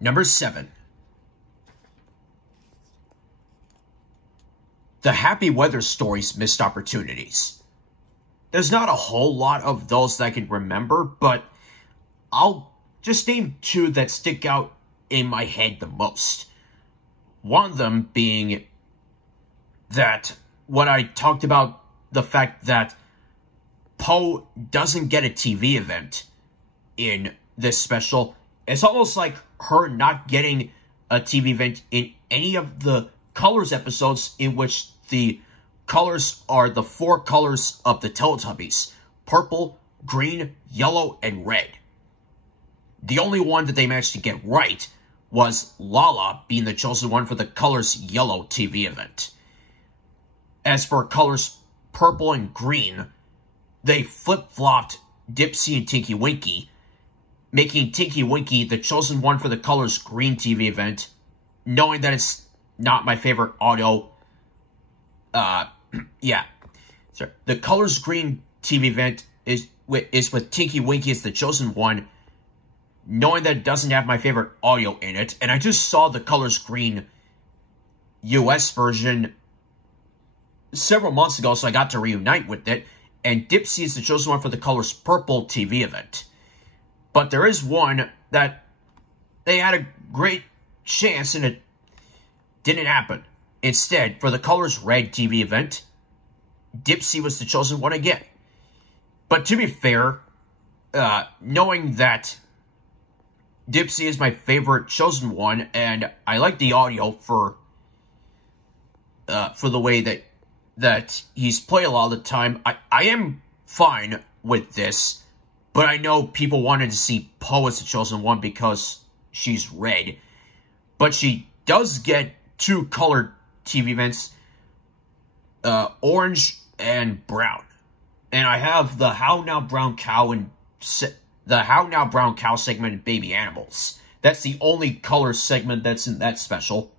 Number 7. The Happy Weather Stories Missed Opportunities. There's not a whole lot of those that I can remember, but I'll just name 2 that stick out in my head the most. One of them being that when I talked about the fact that Poe doesn't get a TV event in this special, it's almost like her not getting a TV event in any of the Colors episodes in which the colors are the 4 colors of the Teletubbies: purple, green, yellow, and red. The only one that they managed to get right was Lala being the chosen one for the Colors Yellow TV event. As for Colors Purple and Green, they flip-flopped Dipsy and Tinky Winky, making Tinky Winky the chosen one for the Colors Green TV event, knowing that it's not my favorite audio. Yeah. Sorry. The Colors Green TV event is with Tinky Winky as the chosen one, knowing that it doesn't have my favorite audio in it. And I just saw the Colors Green US version several months ago, so I got to reunite with it. And Dipsy is the chosen one for the Colors Purple TV event. But there is one that they had a great chance and it didn't happen. Instead, for the Colors Red TV event, Dipsy was the chosen one again. But to be fair, knowing that Dipsy is my favorite chosen one, and I like the audio for the way that he's played a lot of the time, I am fine with this. But I know people wanted to see Poe as the chosen one because she's red. But she does get 2 colored TV events, orange and brown. And I have the How Now Brown Cow and the How Now Brown Cow segment in Baby Animals. That's the only color segment that's in that special.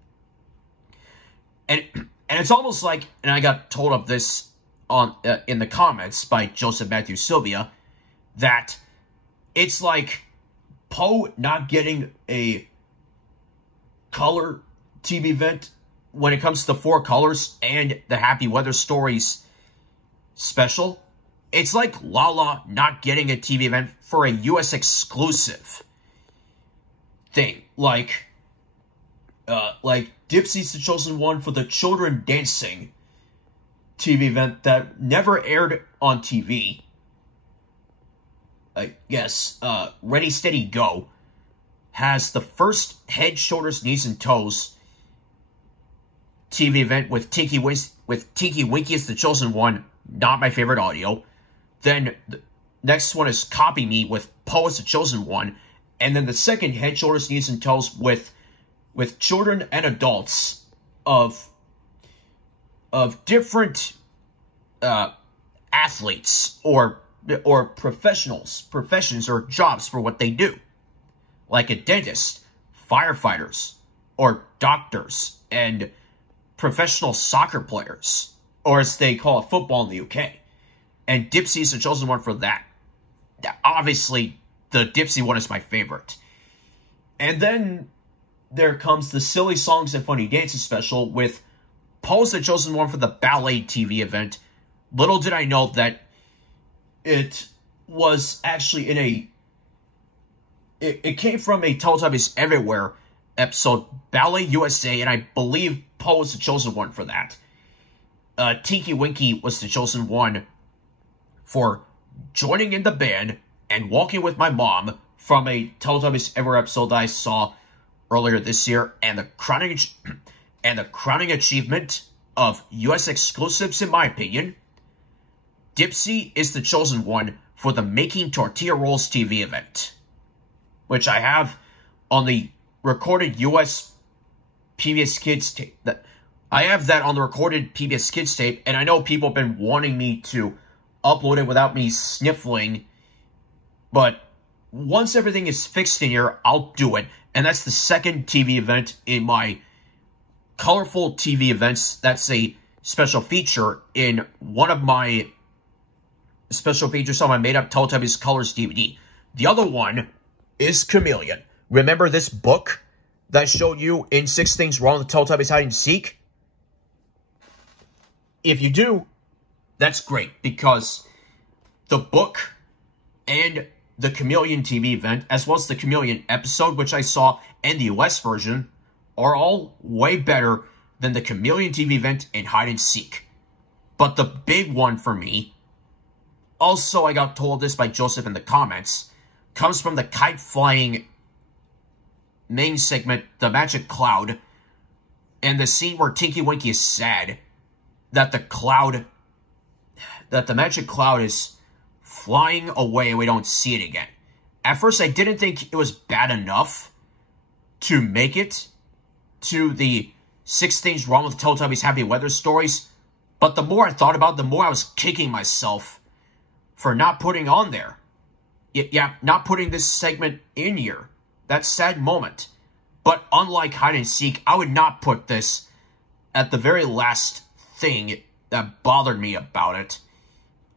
And it's almost like, and I got told of this on in the comments by Joseph Matthew Sylvia, that it's like Poe not getting a color TV event when it comes to the 4 colors and the Happy Weather Stories special. It's like Lala not getting a TV event for a US exclusive thing. Like Dipsy's the chosen one for the Children Dancing TV event that never aired on TV. Yes, Ready, Steady, Go has the first Head, Shoulders, Knees, and Toes TV event with Tinky Winky as the chosen one, not my favorite audio. Then the next one is Copy Me with Poe as the chosen one. And then the second Head, Shoulders, Knees, and Toes with children and adults of different athletes or professions or jobs for what they do. Like a dentist, firefighters, or doctors, and professional soccer players, or as they call it, football in the UK. And Dipsy's the chosen one for that. Obviously, the Dipsy one is my favorite. And then there comes the Silly Songs and Funny Dances special with Poe's the chosen one for the ballet TV event. Little did I know that it was actually in a... It came from a Teletubbies Everywhere episode, Ballet USA, and I believe Poe was the chosen one for that. Tinky Winky was the chosen one for joining in the band and walking with my mom from a Teletubbies Everywhere episode that I saw earlier this year, and the crowning achievement of US exclusives, in my opinion. Dipsy is the chosen one for the Making Tortilla Rolls TV event, which I have on the recorded US PBS Kids tape. I have that on the recorded PBS Kids tape, and I know people have been wanting me to upload it without me sniffling, but once everything is fixed in here, I'll do it. And that's the second TV event in my colorful TV events. That's a special feature in one of my special features on my made-up Teletubbies Colors DVD. The other one is Chameleon. Remember this book that I showed you in 6 Things Wrong with Teletubbies Hide and Seek? If you do, that's great, because the book and the Chameleon TV event, as well as the Chameleon episode, which I saw, and the US version, are all way better than the Chameleon TV event and Hide and Seek. But the big one for me, also I got told this by Joseph in the comments, comes from the kite-flying main segment, The Magic Cloud, and the scene where Tinky Winky is sad that the Magic Cloud is flying away and we don't see it again. At first, I didn't think it was bad enough to make it to the 6 Things Wrong with Teletubbies Happy Weather Stories, but the more I thought about it, the more I was kicking myself for not putting on there. Yeah, not putting this segment in here. That sad moment. But unlike Hide and Seek, I would not put this at the very last thing that bothered me about it.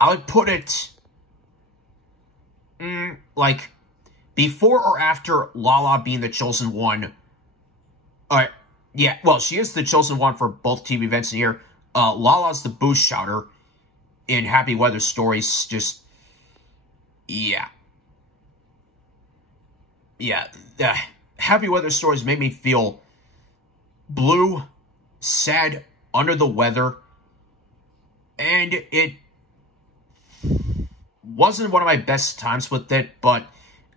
I would put it like before or after Lala being the chosen one. Yeah, well, she is the chosen one for both TV events in here. Lala's the boost shouter in Happy Weather Stories. Just, yeah. Yeah, Happy Weather Stories made me feel blue, sad, under the weather, and it wasn't one of my best times with it, but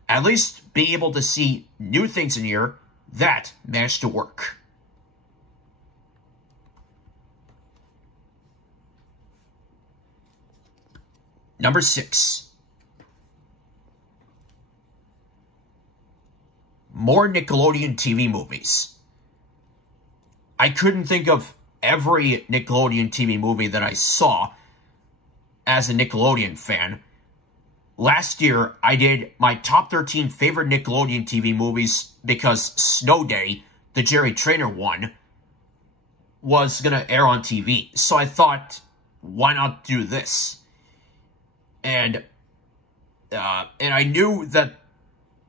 at least being able to see new things in here, that managed to work. Number 6. More Nickelodeon TV movies. I couldn't think of every Nickelodeon TV movie that I saw as a Nickelodeon fan. Last year, I did my top 13 favorite Nickelodeon TV movies because Snow Day, the Jerry Trainer one, was going to air on TV. So I thought, why not do this? And I knew that,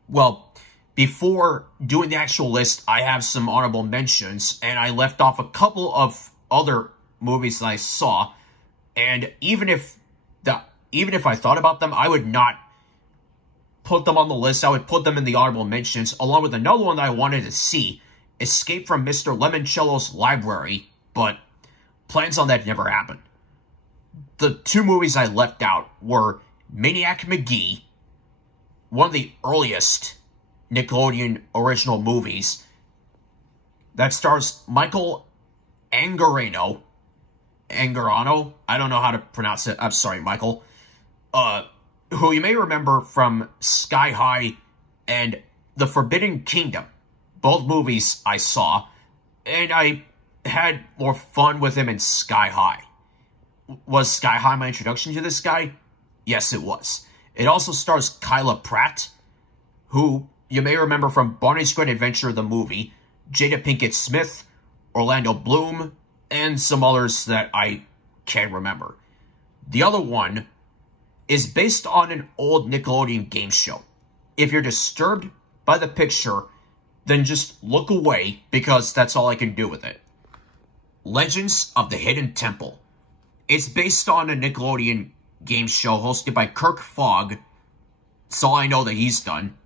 well, before doing the actual list, I have some honorable mentions, and I left off a couple of other movies that I saw, and even if I thought about them, I would not put them on the list. I would put them in the honorable mentions, along with another one that I wanted to see, Escape from Mr. Lemoncello's Library, but plans on that never happened. The 2 movies I left out were Maniac Magee, one of the earliest Nickelodeon original movies that stars Michael Angarano. I don't know how to pronounce it. I'm sorry, Michael. Who you may remember from Sky High and The Forbidden Kingdom. Both movies I saw, and I had more fun with him in Sky High. Was Sky High my introduction to this guy? Yes, it was. It also stars Kyla Pratt, who you may remember from Barney's Great Adventure, the movie, Jada Pinkett Smith, Orlando Bloom, and some others that I can't remember. The other one is based on an old Nickelodeon game show. If you're disturbed by the picture, then just look away, because that's all I can do with it. Legends of the Hidden Temple. It's based on a Nickelodeon game show hosted by Kirk Fogg. That's all I know that he's done.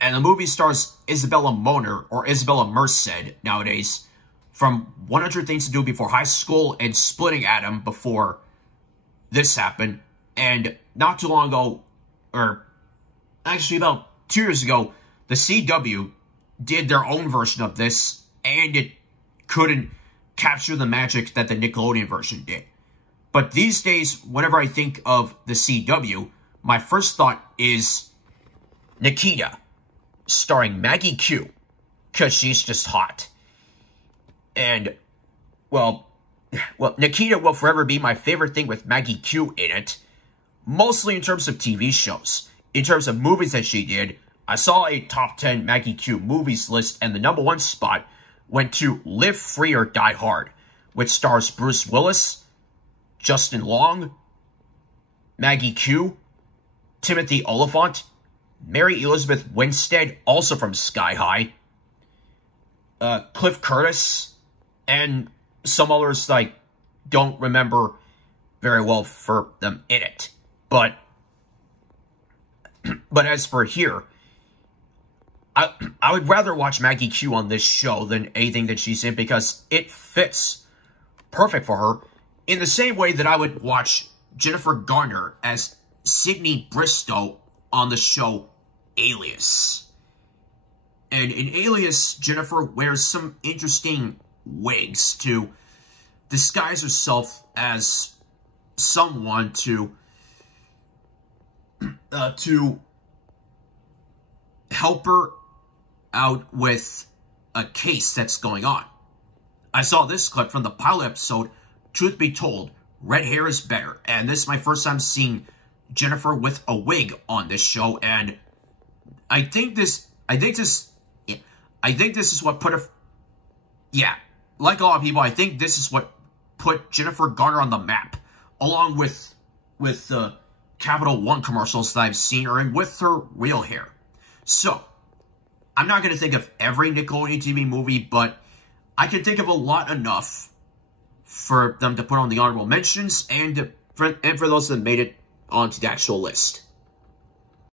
And the movie stars Isabella Moner, or Isabella Merced nowadays, from 100 Things to Do Before High School and Splitting Atom before this happened. And not too long ago, or actually about 2 years ago, the CW did their own version of this, and it couldn't capture the magic that the Nickelodeon version did. But these days, whenever I think of the CW, my first thought is Nikita, starring Maggie Q, because she's just hot. And, well, Nikita will forever be my favorite thing with Maggie Q in it, mostly in terms of TV shows. In terms of movies that she did, I saw a top 10 Maggie Q movies list, and the number 1 spot went to Live Free or Die Hard, which stars Bruce Willis, Justin Long, Maggie Q, Timothy Olyphant, Mary Elizabeth Winstead, also from Sky High, Cliff Curtis, and some others I don't remember very well for them in it. But as for here, I would rather watch Maggie Q on this show than anything that she's in, because it fits perfect for her, in the same way that I would watch Jennifer Garner as Sydney Bristow on the show Alias. And in Alias, Jennifer wears some interesting wigs to disguise herself as someone to help her out with a case that's going on. I saw this clip from the pilot episode, Truth Be Told, Red Hair is Better. And this is my first time seeing Jennifer with a wig on this show, and I think this is what put her, like a lot of people, I think this is what put Jennifer Garner on the map, along with the Capital One commercials that I've seen her in with her real hair. So, I'm not going to think of every Nickelodeon TV movie, but I can think of a lot enough for them to put on the honorable mentions, and for those that made it onto the actual list.